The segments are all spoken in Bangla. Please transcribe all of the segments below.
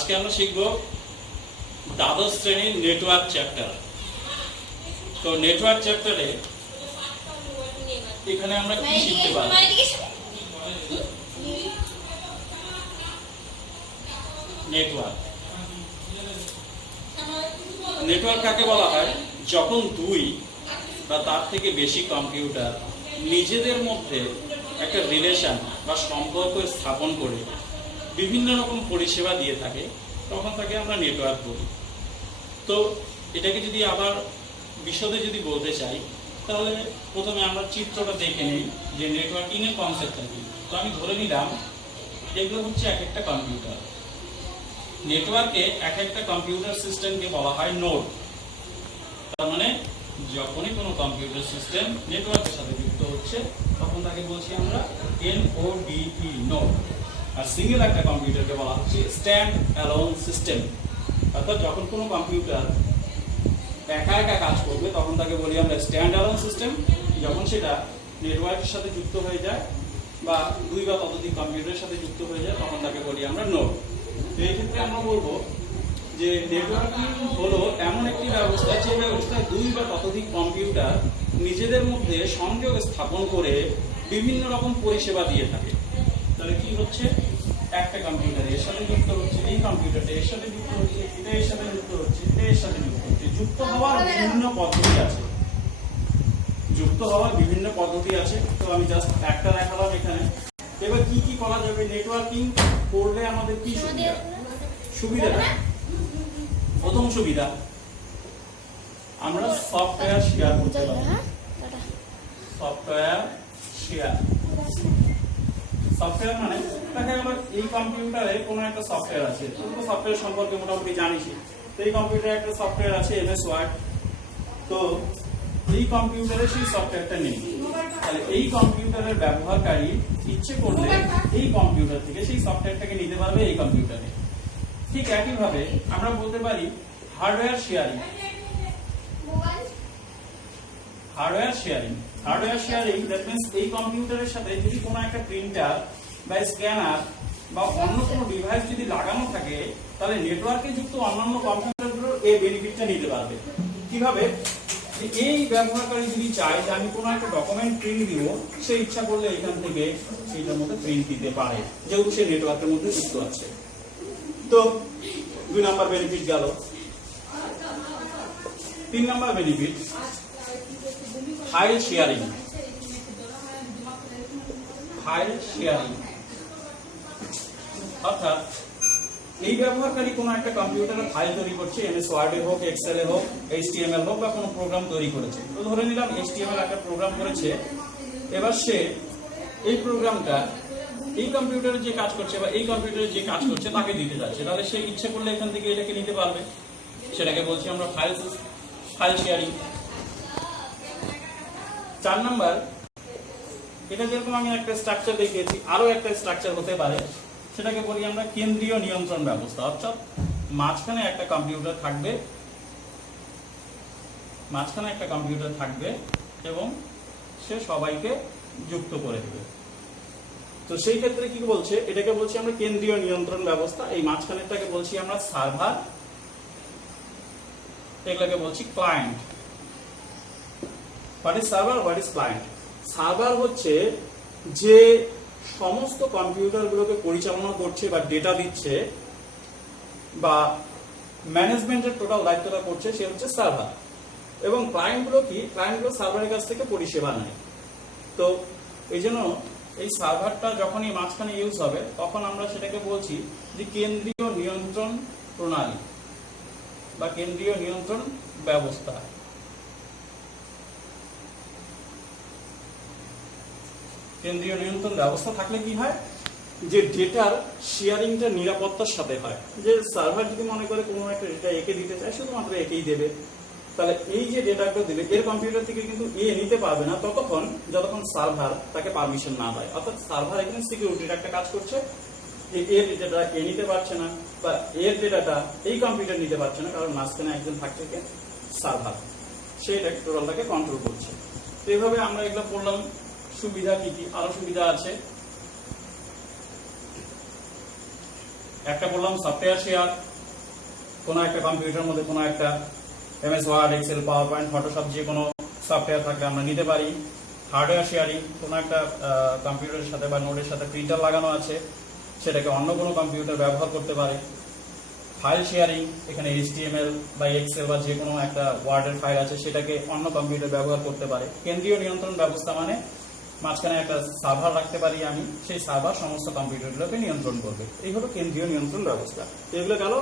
আজকে আমরা শিখব দ্বাদশ শ্রেণীর নেটওয়ার্ক চ্যাপ্টার। তো নেটওয়ার্ক চ্যাপ্টারে এখানে আমরা কি শিখতে পারি? নেটওয়ার্ক নেটওয়ার্ক কাকে বলা হয়? যখন দুই বা তার থেকে বেশি কম্পিউটার নিজেদের মধ্যে একটা রিলেশন বা সম্পর্ক স্থাপন করে বিভিন্ন রকম পরিষেবা দিয়ে থাকে, তখন তাকে আমরা নেটওয়ার্ক বলি। তো এটাকে যদি আবার বিশদে যদি বলতে চাই, তাহলে প্রথমে আমরা চিত্রটা দেখে নিই যে নেটওয়ার্কিং এর কনসেপ্টটা কি। তো আমি ধরে নিলাম এগুলো হচ্ছে এক একটা কম্পিউটার। নেটওয়ার্কে এক একটা কম্পিউটার সিস্টেমকে বলা হয় নোড। তার মানে যখনই কোনো কম্পিউটার সিস্টেম নেটওয়ার্কের সাথে যুক্ত হচ্ছে, তখন তাকে বলছি আমরা NODE, নোড। আর সিঙ্গেল একটা কম্পিউটারকে বলা হচ্ছে স্ট্যান্ড অ্যালোন সিস্টেম। অর্থাৎ যখন কোনো কম্পিউটার একা একা কাজ করবে, তখন তাকে বলি আমরা স্ট্যান্ড অ্যালোন সিস্টেম। যখন সেটা নেটওয়ার্কের সাথে যুক্ত হয়ে যায় বা দুই বা ততোধিক কম্পিউটারের সাথে যুক্ত হয়ে যায়, তখন তাকে বলি আমরা নোড। তো এই ক্ষেত্রে আমরা বলবো যে নেটওয়ার্কিং হলো এমন একটি ব্যবস্থা, যে ব্যবস্থায় দুই বা ততোধিক কম্পিউটার নিজেদের মধ্যে সংযোগ স্থাপন করে বিভিন্ন রকম পরিষেবা দিয়ে থাকে। তাহলে কি হচ্ছে? একটা কম্পিউটার এর সাথে যুক্ত হচ্ছে, এই কম্পিউটারটা এর সাথে যুক্ত হচ্ছে, এটা এর সাথে যুক্ত হচ্ছে, এটা এর সাথে যুক্ত হচ্ছে। যুক্ত হওয়ার বিভিন্ন পদ্ধতি আছে। যুক্ত হওয়ার বিভিন্ন পদ্ধতি আছে। তো আমি জাস্ট একটা দেখালাম এখানে। এবার কি কি করা যাবে? নেটওয়ার্কিং করলে আমাদের কি সুবিধা? সুবিধাটা, প্রথম সুবিধা, আমরা সফটওয়্যার শেয়ার করতে পারি। সফটওয়্যার শেয়ার, সফটওয়্যার মানে দেখা গেল এই কম্পিউটারে কোনো একটা সফটওয়্যার আছে। তুমি তো সফটওয়্যার সম্পর্কে মোটামুটি জানিসই। তো এই কম্পিউটারে একটা সফটওয়্যার আছে MS ওয়ার্ড। তো এই কম্পিউটারে সেই সফটওয়্যারটা নেই। তাহলে এই কম্পিউটারের ব্যবহারকারী ইচ্ছে করলে এই কম্পিউটার থেকে সেই সফটওয়্যারটাকে নিতে পারবে এই কম্পিউটারে। ঠিক একইভাবে আমরা বলতে পারি hardware sharing. Hardware sharing, hardware sharing that means এই কম্পিউটারের সাথে যদি কোনো একটা প্রিন্টার বা স্ক্যানার বা অন্য কোনো ডিভাইস যদি লাগানো থাকে, তাহলে নেটওয়ার্কে যুক্ত অন্যান্য কম্পিউটারগুলোর এই বেনিফিটটা নিতে পারবে। কিভাবে? এই ব্যবহারকারী যদি চায় যে আমি কোনো একটা ডকুমেন্ট প্রিন্ট দিব, সে ইচ্ছা করলে এখান থেকে সেইটার মধ্যে প্রিন্ট দিতে পারে, যেহেতু সে নেটওয়ার্কের মধ্যে যুক্ত আছে। তো 2 নাম্বার বেনিফিট গেল। 3 number benefit file sharing. File sharing অর্থাৎ এই ব্যবহারকারী কোনো একটা কম্পিউটারে ফাইল তৈরি করছে, MS ওয়ার্ডে হোক, এক্সেলে হোক, HTML হোক বা কোনো প্রোগ্রাম তৈরি করেছে। তো ধরে নিলাম HTML একটা প্রোগ্রাম করেছে। এবার সে এই প্রোগ্রামটা এই কম্পিউটারে যে কাজ করছে বা এই কম্পিউটারে যে কাজ করছে তাকে দিতে যাচ্ছে, তাহলে সে ইচ্ছে করলে এখান থেকে এটাকে নিতে পারবে। সেটাকে বলছি আমরা ফাইল শেয়ারিং। 4 নাম্বার, এটা যেরকম আমি একটা স্ট্রাকচার দেখিয়েছি, আরো একটা স্ট্রাকচার হতে পারে, সেটাকে বলি আমরা কেন্দ্রীয় নিয়ন্ত্রণ ব্যবস্থা। অর্থাৎ মাঝখানে একটা কম্পিউটার থাকবে, মাঝখানে একটা কম্পিউটার থাকবে এবং সে সবাইকে যুক্ত করে দেবে। তো সেই ক্ষেত্রে কি বলছে? এটাকে বলছি আমরা কেন্দ্রীয় নিয়ন্ত্রণ ব্যবস্থা। এই মাঝখানেরটাকে বলছি আমরা সার্ভার, এগুলোকে বলছি client. What is server, what is client? Server হচ্ছে যে সমস্ত কম্পিউটারগুলোকে পরিচালনা করছে বা ডেটা দিচ্ছে বা ম্যানেজমেন্টের টোটাল দায়িত্বটা করছে, সে হচ্ছে সার্ভার। এবং ক্লায়েন্টগুলো কি? ক্লায়েন্টগুলো সার্ভারের কাছ থেকে পরিষেবা নেয়। তো এই জন্য এই সার্ভারটা যখনই মাঝখানে ইউজ হবে, তখন আমরা সেটাকে বলছি যে কেন্দ্রীয় নিয়ন্ত্রণ প্রণালী বা কেন্দ্রীয় নিয়ন্ত্রণ ব্যবস্থা। কেন্দ্রীয় নিয়ন্ত্রণ ব্যবস্থা থাকলে কি হয়? যে ডেটার শেয়ারিংটা নিরাপত্তার সাথে হয়। যে সার্ভার যদি মনে করে কোনো একটা ডেটা একে দিতে চায়, শুধুমাত্র একেই দেবে। তাহলে এই যে ডেটাটা দেবে, এর কম্পিউটার থেকে কিন্তু নিতে পারবে না যতক্ষণ সার্ভার তাকে পারমিশন না দেয়। অর্থাৎ সার্ভার এখানে সিকিউরিটির একটা কাজ করছে, যে এর ডেটাটা নিতে পারছে না বা এর ডেটাটা এই কম্পিউটার নিতে পারছে না, কারণ মাঝখানে একজন থাকছে কে? সার্ভার। সেইটা টোটালটাকে কন্ট্রোল করছে। তো এইভাবে আমরা এগুলো পড়লাম। সুবিধা কি কি? আরো সুবিধা আছে। একটা বললাম সফটওয়্যার শেয়ার, কোনো একটা কম্পিউটারের মধ্যে কোনো একটা MS Word, Excel, PowerPoint, Photoshop যে কোনো সফটওয়্যার থাকলে আমরা নিতে পারি। হার্ডওয়্যার শেয়ারিং, কোনো একটা কম্পিউটারের সাথে বা নোটের সাথে প্রিন্টার লাগানো আছে, সেটাকে অন্য কোনো কম্পিউটার ব্যবহার করতে পারে। ফাইল শেয়ারিং, এখানে HTML বা এক্সেল বা যে কোনো একটা ওয়ার্ডের ফাইল আছে সেটাকে অন্য কম্পিউটার ব্যবহার করতে পারে। কেন্দ্রীয় নিয়ন্ত্রণ ব্যবস্থা মানে মাঝখানে একটা সার্ভার রাখতে পারি আমি, সেই সার্ভার সমস্ত কম্পিউটারগুলোকে নিয়ন্ত্রণ করবে। এই হলো কেন্দ্রীয় নিয়ন্ত্রণ ব্যবস্থা। এগুলো গেল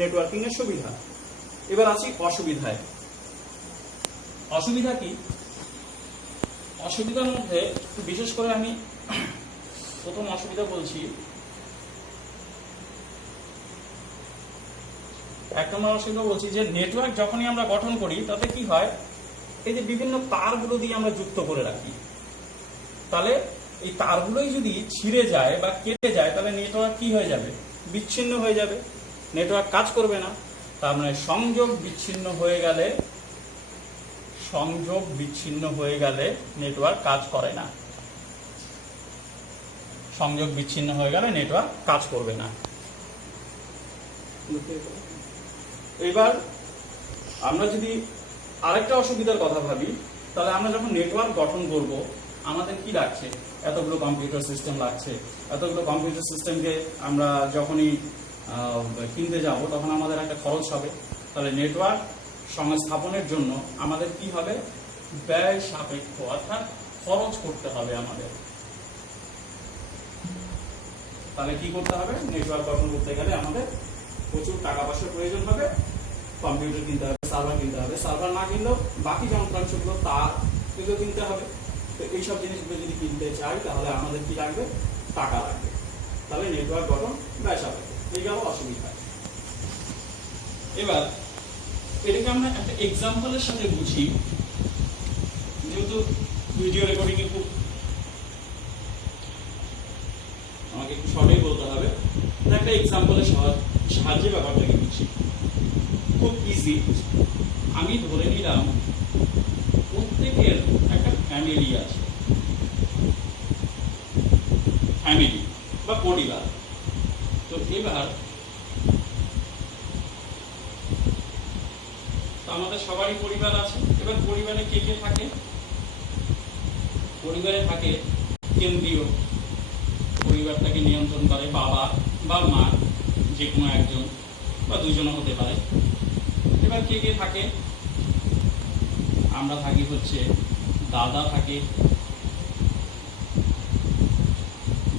নেটওয়ার্কিং এর সুবিধা। এবার আসি অসুবিধায়। অসুবিধা কি? অসুবিধার মধ্যে বিশেষ করে আমি প্রথম অসুবিধা বলছি। এক নম্বর অসুবিধা বলছি যে নেটওয়ার্ক যখনই আমরা গঠন করি তাতে কি হয়, এই যে বিভিন্ন তারগুলো দিয়ে আমরা যুক্ত করে রাখি, তাহলে এই তারগুলোই যদি ছিঁড়ে যায় বা কেটে যায় তাহলে নেটওয়ার্ক কি হয়ে যাবে? বিচ্ছিন্ন হয়ে যাবে, নেটওয়ার্ক কাজ করবে না। তার মানে সংযোগ বিচ্ছিন্ন হয়ে গেলে নেটওয়ার্ক কাজ করে না। সংযোগ বিচ্ছিন্ন হয়ে গেলে নেটওয়ার্ক কাজ করবে না। এবার আমরা যদি আরেকটা অসুবিধার কথা ভাবি, তাহলে আমরা যখন নেটওয়ার্ক গঠন করব আমাদের কি লাগছে? এতগুলো কম্পিউটার সিস্টেম লাগছে। এতগুলো কম্পিউটার সিস্টেমকে আমরা যখনই কিনতে যাব তখন আমাদের একটা খরচ হবে। তাহলে নেটওয়ার্ক সংস্থাপনের জন্য আমাদের কি হবে? ব্যয় সাপেক্ষ, অর্থাৎ খরচ করতে হবে আমাদের। তাহলে কি করতে হবে? নেটওয়ার্ক গঠন করতে গেলে আমাদের প্রচুর টাকা পয়সার প্রয়োজন হবে। কম্পিউটার কিনতে হবে, সার্ভার কিনতে হবে, সার্ভার না কিনলেও বাকি যন্ত্রাংশগুলো তার এগুলো কিনতে হবে। তো এইসব জিনিসগুলো যদি কিনতে চাই তাহলে আমাদের কি লাগবে? টাকা লাগবে। তাহলে নেটওয়ার্ক গঠন ব্যয় সাপেক্ষ। এই গেল অসুবিধা। এবার এটাকে আমরা একটা এক্সাম্পলের সাথে বুঝি, যেহেতু ভিডিও রেকর্ডিং এ খুব আমাকে একটু শর্টেই বলতে হবে। একটা এক্সাম্পলের সাহায্যে ব্যাপারটাকে বুঝি, খুব ইজি। আমি ধরে নিলাম প্রত্যেকের একটা ফ্যামিলি আছে, ফ্যামিলি বা পরিবার। তো এবার আমাদের সবারই পরিবার আছে। এবার পরিবারে কে কে থাকে? পরিবারে থাকে কেন্দ্রীয়, পরিবারটাকে নিয়ন্ত্রণ করে বাবা বা মা, যে কোনো একজন বা দুজনও হতে পারে। এবার কে কে থাকে? আমরা থাকি হচ্ছে দাদা থাকে,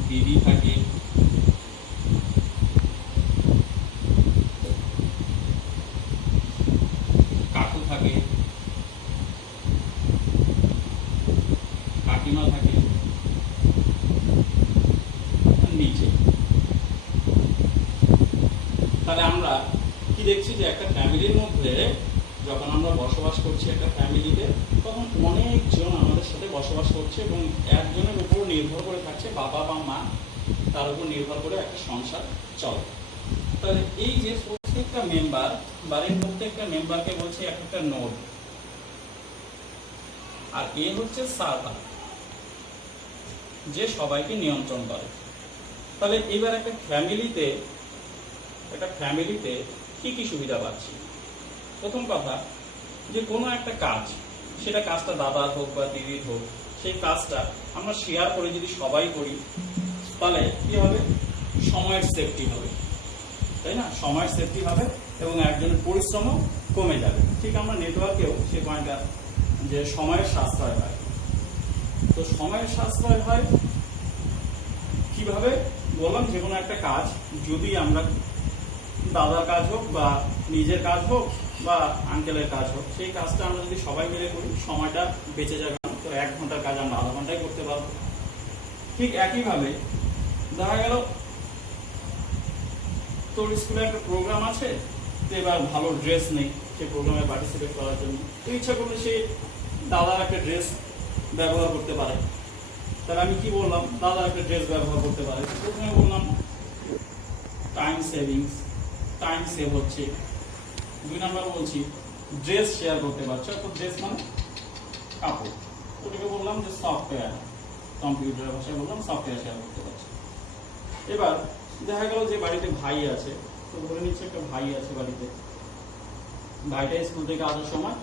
দিদি থাকে, কাকু থাকে, কাকিমা থাকে, নিচে। তাহলে আমরা কি দেখছি যে একটা ফ্যামিলির মধ্যে যখন আমরা বসবাস করছি একটা ফ্যামিলিতে, তখন অনেকজন আমাদের সাথে বসবাস করছে এবং একজনের উপর নির্ভর করে থাকছে বাবা বা মা, তার উপর নির্ভর করে একটা সংসার চলে। তাহলে এই যে প্রত্যেকটা মেম্বার, বাড়ির প্রত্যেকটা মেম্বারকে বলছে একটা নোড, আর এ হচ্ছে সার্ভার যে সবাইকে নিয়ন্ত্রণ করে। তাহলে এবার একটা ফ্যামিলিতে কি কি সুবিধা পাচ্ছি? প্রথম কথা, যে কোনো একটা কাজ, সেটা কাজটা দাদার হোক বা দিদির হোক, সেই কাজটা আমরা শেয়ার করে যদি সবাই করি তাহলে কি হবে? সময়ের সেফটি হবে, তাই না? সময়ের সেফটি হবে এবং একজনের পরিশ্রমও কমে যাবে। ঠিক আমরা নেটওয়ার্কেও সে পয়েন্টটা যে সময়ের সাশ্রয় হয়। তো সময়ের সাশ্রয় হয় কিভাবে? বললাম যে কোনো একটা কাজ যদি আমরা দাদার কাজ হোক বা নিজের কাজ হোক বা আঙ্কেলের কাজ হোক, সেই কাজটা আমরা যদি সবাই মিলে করি সময়টা বেঁচে যাবে। তো 1 ঘন্টার কাজ আমরা আধা ঘন্টায় করতে পারবো। ঠিক একইভাবে দেখা গেল তোর স্কুলে একটা প্রোগ্রাম আছে, তো এবার ভালো ড্রেস নেই সেই প্রোগ্রামে পার্টিসিপেট করার জন্য, তো ইচ্ছা করলে সে দাদার একটা ড্রেস ব্যবহার করতে পারে। তাহলে আমি কি বললাম? দাদার একটা ড্রেস ব্যবহার করতে পারে। প্রথমে বললাম টাইম সেভিংস, টাইম সেভ হচ্ছে। 2 নাম্বার বলছি ড্রেস শেয়ার করতে পারছো। তো ড্রেস মানে কাপড়, ওটাকে বললাম যে সফটওয়্যার, কম্পিউটারের ভাষায় বললাম সফটওয়্যার শেয়ার করতে পারছো। এবার দেখা গেল যে বাড়িতে ভাই আছে, তো ধরে নিচ্ছে একটা ভাই আছে বাড়িতে, ভাইটা স্কুল থেকে আসার সময়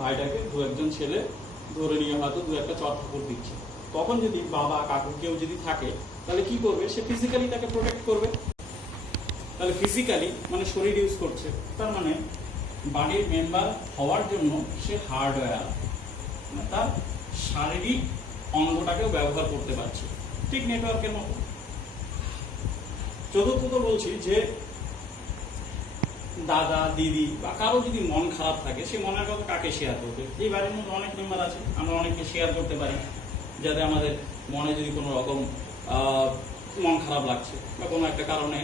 ভাইটাকে দু একজন ছেলে ধরে নিয়ে হয়তো দু একটা চট থাপড় দিচ্ছে। তখন যদি বাবা কাকু কেউ যদি থাকে, তাহলে কি করবে, সে ফিজিক্যালি তাকে প্রোটেক্ট করবে। তাহলে ফিজিক্যালি মানে শরীর ইউজ করছে, তার মানে বাড়ির মেম্বার হওয়ার জন্য সে হার্ডওয়্যার, মানে তার শারীরিক অঙ্গটাকেও ব্যবহার করতে পারছে, ঠিক নেটওয়ার্কের মতো। চতুর্থত বলছি যে দাদা দিদি বা কারো যদি মন খারাপ থাকে, সে মনের কথা কাকে শেয়ার করবে? এই বাড়ির মধ্যে অনেক মেম্বার আছে, আমরা অনেককে শেয়ার করতে পারি, যাতে আমাদের মনে যদি কোনো রকম মন খারাপ লাগছে বা কোনো একটা কারণে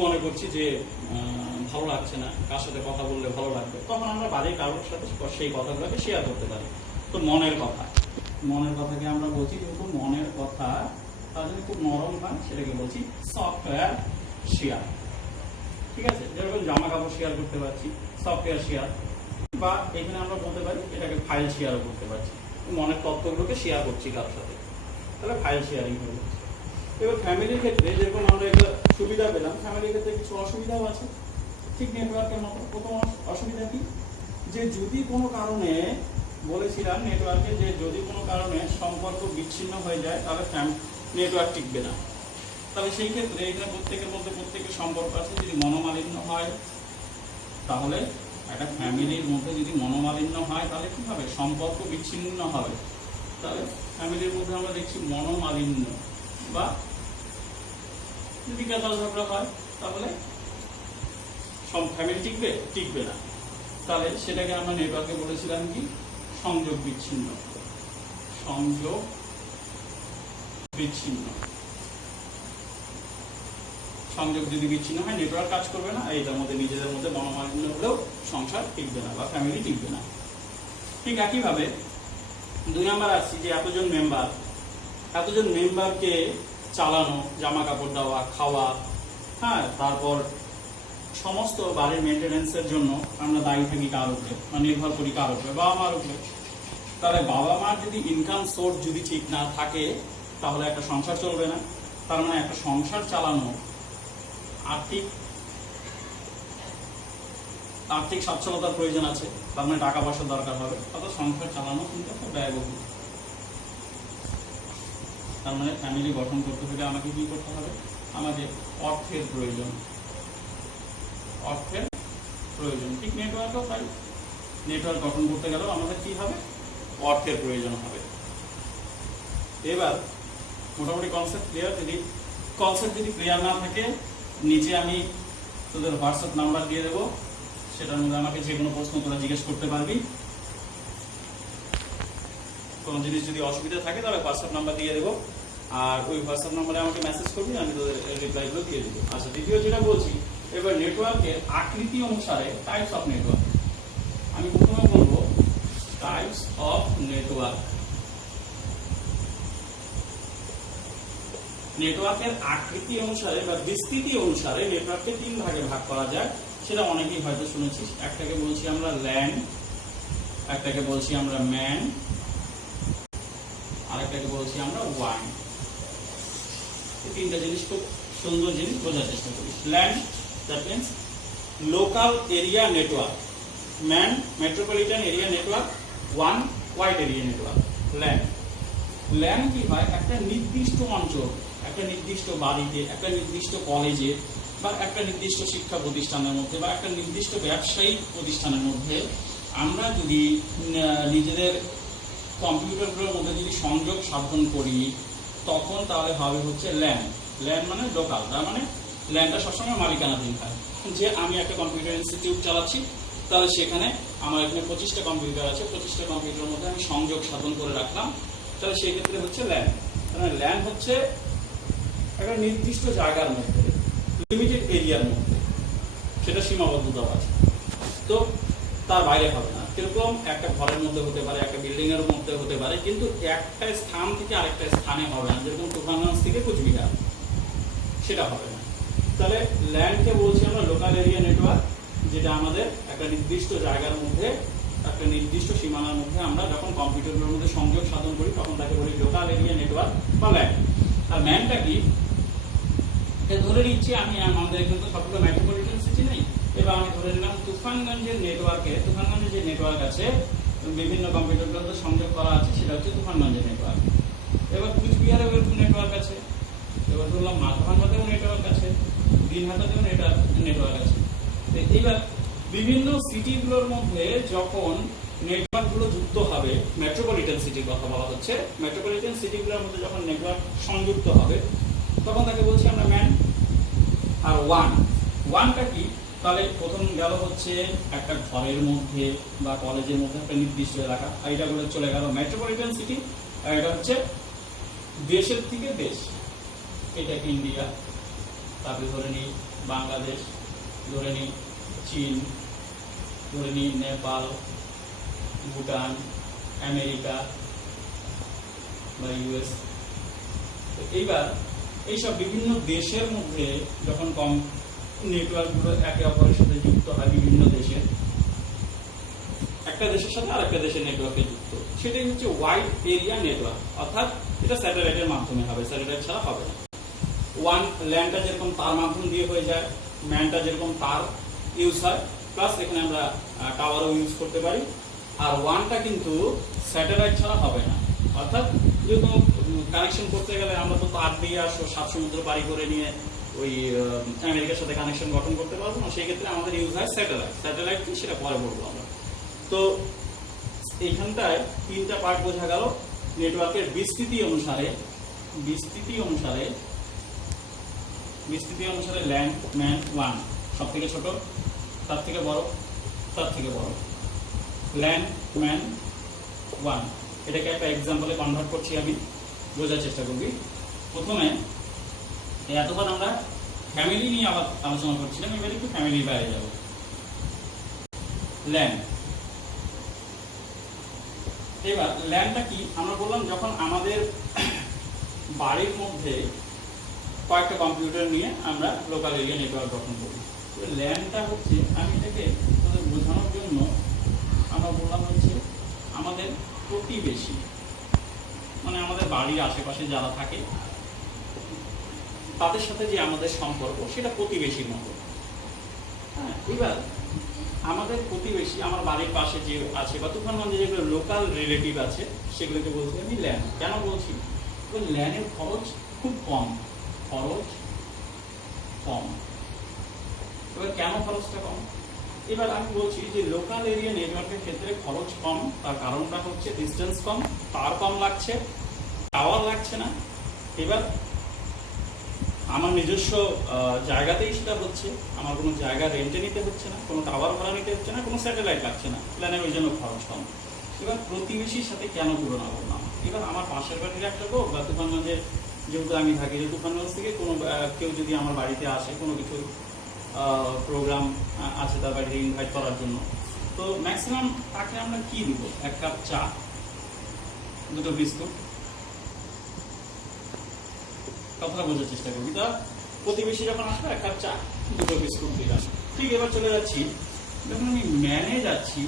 মনে করছি যে ভালো লাগছে না, কার সাথে কথা বললে ভালো লাগবে, তখন আমরা বাড়ির কারোর সাথে সেই কথাগুলোকে শেয়ার করতে পারি। তো মনের কথাকে আমরা বলছি, যেহেতু মনের কথা তার যদি খুব নরম হয়, সেটাকে বলছি সফটওয়্যার শেয়ার। ঠিক আছে, যেরকম জামা কাপড় শেয়ার করতে পারছি, সফটওয়্যার শেয়ার, বা এখানে আমরা বলতে পারি এটাকে ফাইল শেয়ারও করতে পারছি, মনের তথ্যগুলোকে শেয়ার করছি কারোর সাথে, তাহলে ফাইল শেয়ারিং হয়ে যাচ্ছে। এবার ফ্যামিলির ক্ষেত্রে যেরকম আমরা একটা সুবিধা পেলাম, ফ্যামিলির ক্ষেত্রে কিছু অসুবিধাও আছে, ঠিক নেটওয়ার্কের মতো। প্রথম অসুবিধা কি, যে যদি কোনো কারণে বলেছিলাম নেটওয়ার্কে, যে যদি কোনো কারণে সম্পর্ক বিচ্ছিন্ন হয়ে যায়, তাহলে নেটওয়ার্ক টিকবে না। তাহলে সেই ক্ষেত্রে এখানে প্রত্যেকের মধ্যে প্রত্যেকের সম্পর্ক আছে, যদি মনোমালিন্য হয়, তাহলে একটা ফ্যামিলির মধ্যে যদি মনোমালিন্য হয়, তাহলে কি হবে, সম্পর্ক বিচ্ছিন্ন হবে। তাহলে ফ্যামিলির মধ্যে আমরা দেখছি মনোমালিন্য বা যদি কেতাল ঝগড়া হয়, তাহলে ফ্যামিলি টিকবে না। তাহলে সেটাকে আমরা নেটওয়ার্কে বলেছিলাম কি, সংযোগ বিচ্ছিন্ন। সংযোগ যদি বিচ্ছিন্ন হয়, নেটওয়ার্ক কাজ করবে না, এইটার মধ্যে নিজেদের মধ্যে মনোমালিন্য হলেও সংসার টিকবে না বা ফ্যামিলি টিকবে না। ঠিক একইভাবে 2 নাম্বার আসছি, যে এতজন মেম্বারকে চালানো, জামা কাপড় দেওয়া, খাওয়া, হ্যাঁ, তারপর সমস্ত বাড়ির মেনটেন্যান্সের জন্য আমরা দায়ী থাকি কার উপরে, বা নির্ভর করি কার উপরে, বাবা মার উপরে। তাহলে বাবা মার যদি ইনকাম সোর্স যদি ঠিক না থাকে, তাহলে একটা সংসার চলবে না। তার মানে একটা সংসার চালানো আর্থিক সচ্ছলতার প্রয়োজন আছে, তার মানে টাকা পয়সার দরকার হবে, অর্থাৎ সংসার চালানো কিন্তু একটা ব্যয়বহুল। তার মানে ফ্যামিলি গঠন করতে হলে আমাকে কি করতে হবে, আমাকে অর্থের প্রয়োজন। ঠিক নেটওয়ার্কও তাই, নেটওয়ার্ক গঠন করতে গেলেও আমাদের কি হবে, অর্থের প্রয়োজন হবে। এবার মোটামুটি কনসেপ্ট যদি ক্লিয়ার না থাকে, নিচে আমি তোদের হোয়াটসঅ্যাপ নাম্বার দিয়ে দেবো, সেটার মধ্যে আমাকে যে কোনো প্রশ্ন তোরা জিজ্ঞেস করতে পারবি। কোনো জিনিস যদি অসুবিধা থাকে, তাহলে হোয়াটসঅ্যাপ নাম্বার দিয়ে দেবো, আর ওই হোয়াটসঅ্যাপ নাম্বারে আমাকে মেসেজ করবি, আমি তোদের রিপ্লাইগুলো দিয়ে দেবো। আচ্ছা, দ্বিতীয় যেটা বলছি, এবার নেটওয়ার্কের আকৃতি অনুসারে টাইপস অফ নেটওয়ার্ক। আমি প্রথমে বলবো টাইপস অফ নেটওয়ার্ক। নেটওয়ার্কের আকৃতি অনুসারে বা বিস্তৃতি অনুসারে নেটওয়ার্ককে 3 ভাগে ভাগ করা যায়, সেটা অনেকেই হয়তো শুনেছিস। একটাকে বলছি আমরা ল্যান্ড, একটাকে বলছি আমরা ম্যান, আরেকটাকে বলছি আমরা ওয়াইন। এই 3টা জিনিস খুব সুন্দর জিনিস, বোঝার চেষ্টা করি। Land, that means local area network, man metropolitan area network, one wide area network. Land কি হয়, একটা নির্দিষ্ট অঞ্চল, একটা নির্দিষ্ট বাড়িতে, একটা নির্দিষ্ট কলেজে, বা একটা নির্দিষ্ট শিক্ষা প্রতিষ্ঠানের মধ্যে, বা একটা নির্দিষ্ট ব্যবসায়িক প্রতিষ্ঠানের মধ্যে আমরা যদি নিজেদের কম্পিউটারগুলোর মধ্যে যদি সংযোগ সাধন করি, তখন তাহলে হবে হচ্ছে ল্যান্ড মানে লোকাল। তার মানে ল্যান্ডটা সবসময় মালিকানাধীন হয়। যে আমি একটা কম্পিউটার ইনস্টিটিউট চালাচ্ছি, তাহলে সেখানে আমার এখানে 25টা কম্পিউটার আছে, 25টা কম্পিউটারের মধ্যে আমি সংযোগ সাধন করে রাখলাম, তাহলে সেই ক্ষেত্রে হচ্ছে ল্যান্ড। মানে ল্যান্ড হচ্ছে একটা নির্দিষ্ট জায়গার মধ্যে, লিমিটেড এরিয়ার মধ্যে, সেটা সীমাবদ্ধতা আছে, তো তার বাইরে হবে না। কিরকম, একটা ঘরের মধ্যে হতে পারে, একটা বিল্ডিং এর মধ্যে হতে পারে, কিন্তু একটা স্থান থেকে আরেকটা স্থানে হবে না। যেরকম তুফানগঞ্জ থেকে কুচবিহার, সেটা হবে না। তাহলে ল্যান্ডকে বলছি আমরা লোকাল এরিয়া নেটওয়ার্ক, যেটা আমাদের একটা নির্দিষ্ট জায়গার মধ্যে, একটা নির্দিষ্ট সীমানার মধ্যে আমরা যখন কম্পিউটারের মধ্যে সংযোগ সাধন করি, তখন তাকে বলি লোকাল এরিয়া নেটওয়ার্ক বা ল্যান্ড। আর ম্যানটা কি, ধরে নিচ্ছি আমি আমাদের এখানে তো সবগুলো মেট্রোপলিটন সিটি নেই, এবার আমি ধরে নিলাম তুফানগঞ্জের নেটওয়ার্কে, তুফানগঞ্জের যে নেটওয়ার্ক আছে বিভিন্ন কম্পিউটারগুলোতে সংযোগ করা আছে সেটা হচ্ছে তুফানগঞ্জের নেটওয়ার্ক। এবার কুচবিহারেও এরকম নেটওয়ার্ক আছে, এবার ধরলাম মাথাভাঙাতেও নেটওয়ার্ক আছে, দিনহাটাতেও নেটওয়ার্ক আছে। এবার বিভিন্ন সিটিগুলোর মধ্যে যখন নেটওয়ার্কগুলো যুক্ত হবে, মেট্রোপলিটন সিটির কথা বলা হচ্ছে, মেট্রোপলিটন সিটিগুলোর মধ্যে যখন নেটওয়ার্ক সংযুক্ত হবে তখন তাকে বলছি আমরা ম্যান। আর ওয়ানটা কি? তাহলে প্রথম গেল হচ্ছে একটা ঘরের মধ্যে বা কলেজের মধ্যে একটা নির্দিষ্ট এলাকা, আর এটা বলে চলে গেল মেট্রোপলিটন সিটি। আর এটা হচ্ছে দেশের থেকে দেশ, এটাকে ইন্ডিয়া, তারপরে ধরে নিই বাংলাদেশ, ধরে নিই চীন, ধরে নিই নেপাল, ভুটান, আমেরিকা বা ইউএস। এইবার এইসব বিভিন্ন দেশের মধ্যে যখন নেটওয়ার্কগুলো একে অপরের সাথে যুক্ত হয়, বিভিন্ন দেশের একটা দেশের সাথে আরেকটা দেশের নেটওয়ার্কে যুক্ত, সেটাই হচ্ছে ওয়াইড এরিয়া নেটওয়ার্ক। অর্থাৎ এটা স্যাটেলাইটের মাধ্যমে হবে, স্যাটেলাইট ছাড়া হবে না। ল্যান্ডটা যেরকম তার মাধ্যম দিয়ে হয়ে যায়, ম্যানটা যেরকম তার ইউজ হয়, প্লাস এখানে আমরা টাওয়ারও ইউজ করতে পারি। আর ওয়ানটা কিন্তু স্যাটেলাইট ছাড়া হবে না। অর্থাৎ যে কোনো কানেকশন করতে গেলে আমরা তো তার দিয়ে আসো 7 সমুদ্র পাড়ি করে নিয়ে ওই আমেরিকার সাথে কানেকশন গঠন করতে পারবো না, সেই ক্ষেত্রে আমাদের ইউজ হয় স্যাটেলাইট কি সেটা পরে বলবো আমরা। তো এইখানটায় 3টা পার্ট বোঝা গেল। নেটওয়ার্কের বিস্তৃতি অনুসারে ল্যান্ড, ম্যান, ওয়ান, সব থেকে ছোট, তার থেকে বড়, তার থেকে বড়, ল্যান্ড, ম্যান, ওয়ান। এটাকে একটা এক্সাম্পলে কনভার্ট করছি, আমি বোঝার চেষ্টা করবি। প্রথমে এতবার আমরা ফ্যামিলি নিয়ে আবার আলোচনা করছিলাম, এবার একটু ফ্যামিলির বাইরে যাব। ল্যান্ড, এবার ল্যান্ডটা কি? আমরা বললাম যখন আমাদের বাড়ির মধ্যে কয়েকটা কম্পিউটার নিয়ে আমরা লোকাল এরিয়া নেটওয়ার্ক গঠন করি। ল্যান্ডটা হচ্ছে, আমি এটাকে বোঝানোর জন্য আমরা বললাম হচ্ছে আমাদের প্রতিবেশী, মানে আমাদের বাড়ির আশেপাশে যারা থাকে তাদের সাথে যে আমাদের সম্পর্ক সেটা প্রতিবেশীর মতো। হ্যাঁ, এবার আমাদের প্রতিবেশী, আমার বাড়ির পাশে যে আছে বা তুফানগঞ্জে যেগুলো লোকাল রিলেটিভ আছে সেগুলোকে বলছি আমি ল্যান্ড। কেন বলছি? ওই ল্যান্ডের খরচ খুব কম, এবার কেন খরচটা কম? এবার আমি বলছি যে লোকাল এরিয়া নেটওয়ার্কের ক্ষেত্রে খরচ কম, তার কারণটা হচ্ছে ডিস্টেন্স কম, তার কম লাগছে, টাওয়ার লাগছে না। এবার আমার নিজস্ব জায়গাতেই সেটা হচ্ছে, আমার কোনো জায়গা রেন্টে নিতে হচ্ছে না, কোনো টাওয়ার ভাড়া নিতে হচ্ছে না, কোনো স্যাটেলাইট লাগছে না, প্ল্যানের ওই জন্য খরচ কম। এবার প্রতিবেশীর সাথে কেন তুলনা করলাম? এবার আমার পাশের বাড়ির একটা লোক বা তুফানগঞ্জে যেহেতু আমি থাকি, যে তুফানগঞ্জ থেকে কোনো কেউ যদি আমার বাড়িতে আসে, কোনো কিছু প্রোগ্রাম আছে তার বাড়িতে ইনভাইট করার জন্য, তো ম্যাক্সিমাম তাকে আমরা কি দিব? 1 কাপ চা, 2টো বিস্কুট। কথাটা বোঝার চেষ্টা করবি। তা প্রতিবেশী যখন আসবে 1 কাপ চা, 2টো বিস্কুট দিলাম। ঠিক, এবার চলে যাচ্ছি, যখন আমি ম্যানে যাচ্ছি,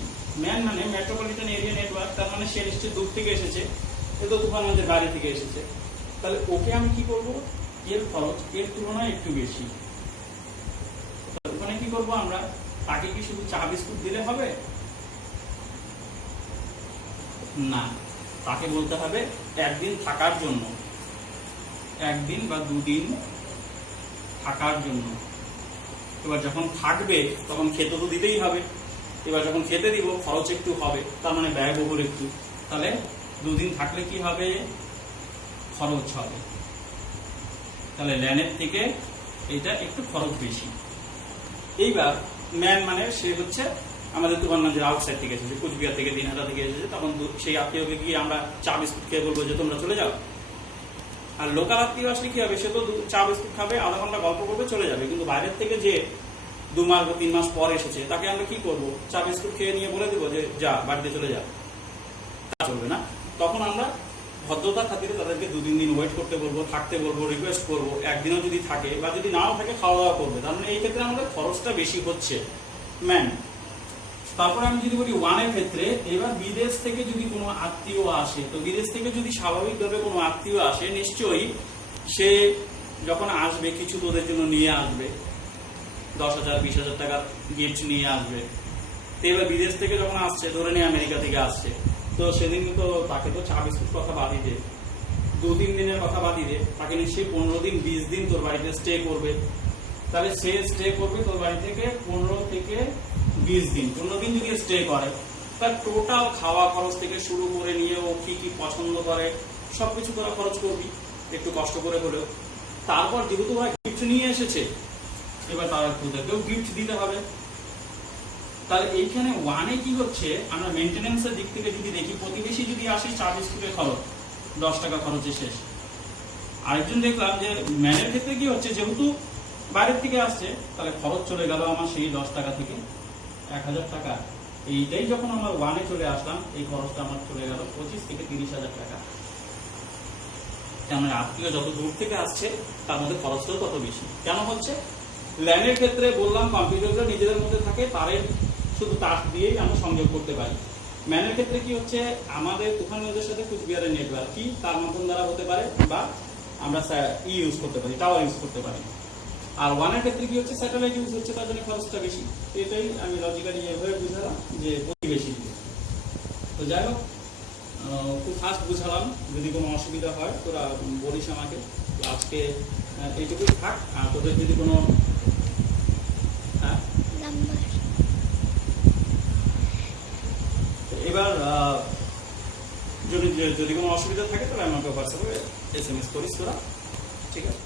ম্যান মানে মেট্রোপলিটন এরিয়া নেটওয়ার্ক, তার মানে সে নিশ্চয়ই দূর থেকে এসেছে, এ তো তুফানগঞ্জের বাড়ি থেকে এসেছে। তাহলে ওকে আমি কি করবো? এর খরচ এর তুলনায় একটু বেশি। ওখানে কি করবো আমরা? তাকে কি শুধু চা বিস্কুট দিলে হবে না, তাকে বলতে হবে একদিন থাকার জন্য, 1 দিন বা 2 দিন থাকার জন্য। এবার যখন থাকবে তখন খেতে তো দিতেই হবে। এবার যখন খেতে দিব খরচ একটু হবে, তার মানে ব্যয়বহুল একটু। তাহলে 2 দিন থাকলে কি হবে? খরচ হবে। তাহলে ল্যানের থেকে এটা একটু খরচ বেশি। এইবার ম্যান মানে সে হচ্ছে আমাদের তুফানগঞ্জের আউটসাইড থেকে এসেছে, কুচবিহার থেকে, দিনহাটা থেকে এসেছে, তখন সেই আত্মীয়কে গিয়ে আমরা চা বিস্কুট খেয়ে বলবো যে তোমরা চলে যাও। আর লোকাল আত্মীয় আসলে কি হবে? সে তো চা বিস্কুট খাবে, আধা ঘন্টা গল্প করবে, চলে যাবে। কিন্তু বাইরের থেকে যে 2 মাস বা 3 মাস পর এসেছে, তাকে আমরা কি করবো? চা বিস্কুট খেয়ে নিয়ে বলে দেবো যে যা, বাড়িতে চলে যা। চলবে না। তখন আমরা ভদ্রতার খাতিরে তাদেরকে 2-3 দিন ওয়েট করতে বলবো, থাকতে বলবো, রিকোয়েস্ট করবো। একদিনও যদি থাকে বা যদি নাও থাকে খাওয়া দাওয়া করবে। তার মানে এই ক্ষেত্রে আমাদের খরচটা বেশি হচ্ছে ম্যান। তারপরে আমি যদি বলি ওয়ানের ক্ষেত্রে, এবার বিদেশ থেকে যদি কোনো আত্মীয় আসে, তো বিদেশ থেকে যদি স্বাভাবিকভাবে কোনো আত্মীয় আসে, নিশ্চয়ই সে যখন আসবে কিছু তোদের জন্য নিয়ে আসবে, 10,000 20,000 টাকার গিফট নিয়ে আসবে। তো এবার বিদেশ থেকে যখন আসছে, ধরে নিয়ে আমেরিকা থেকে আসছে, তো সেদিন তো তাকে তো চা বিস্কুট কথা বাদই দে, 2-3 দিনের কথা বাদই দে, তাকে নিশ্চয়ই 15 দিন 20 দিন তোর বাড়িতে স্টে করবে। তাহলে সে স্টে করবে তোর বাড়ি থেকে 15 থেকে 20 দিন। 15 দিন যদি স্টে করে, তার টোটাল খাওয়া খরচ থেকে শুরু করে নিয়ে ও কি কি পছন্দ করে সবকিছু তোরা খরচ করবি একটু কষ্ট করে হলেও। তারপর যেহেতু ওরা গিফট নিয়ে এসেছে, এবার তারা তোদেরকেও গিফট দিতে হবে। তাহলে এইখানে ওয়ানে কি হচ্ছে, আমরা মেনটেন্যান্সের দিক থেকে যদি দেখি, প্রতিবেশী যদি আসে চা বিস্কুটের খরচ 10 টাকা খরচে শেষ। আরেকজন দেখলাম যে ম্যানের ক্ষেত্রে কি হচ্ছে, যেহেতু বাইরের থেকে আসছে, তাহলে খরচ চলে গেল আমার সেই 10 টাকা থেকে 1,000 টাকা। এইটাই যখন আমার ওয়ানে চলে আসলাম, এই খরচটা আমার চলে গেল 25 থেকে 30,000 টাকা। কেন আত্মীয় যত দূর থেকে আসছে, তার মধ্যে খরচটাও তত বেশি। কেন হচ্ছে, ল্যানের ক্ষেত্রে বললাম কম্পিউটারগুলো নিজেদের মধ্যে থাকে, তারের শুধু তার দিয়েই আমরা সংযোগ করতে পারি। ম্যানের ক্ষেত্রে কি হচ্ছে, আমাদের ওখানের সাথে কুচবিহারের নেটওয়ার্ক কি তার মাধ্যম দ্বারা হতে পারে, বা আমরা ইউজ করতে পারি, টাওয়ার ইউজ করতে পারি। আর ওয়ানের ক্ষেত্রে কি হচ্ছে, স্যাটেলাইট ইউজ হচ্ছে, তার জন্য খরচটা বেশি। এটাই আমি লজিক্যালি এভাবে বুঝালাম যে প্রতিবেশী দিয়ে। তো যাই হোক, খুব ফাস্ট বুঝালাম। যদি কোনো অসুবিধা হয় তোরা বলিস আমাকে। আজকে এইটুকুই থাক। আর তোদের যদি কোনো এবার যদি কোনো অসুবিধা থাকে তাহলে আমাকে হোয়াটসঅ্যাপে SMS করিস তোরা, ঠিক আছে?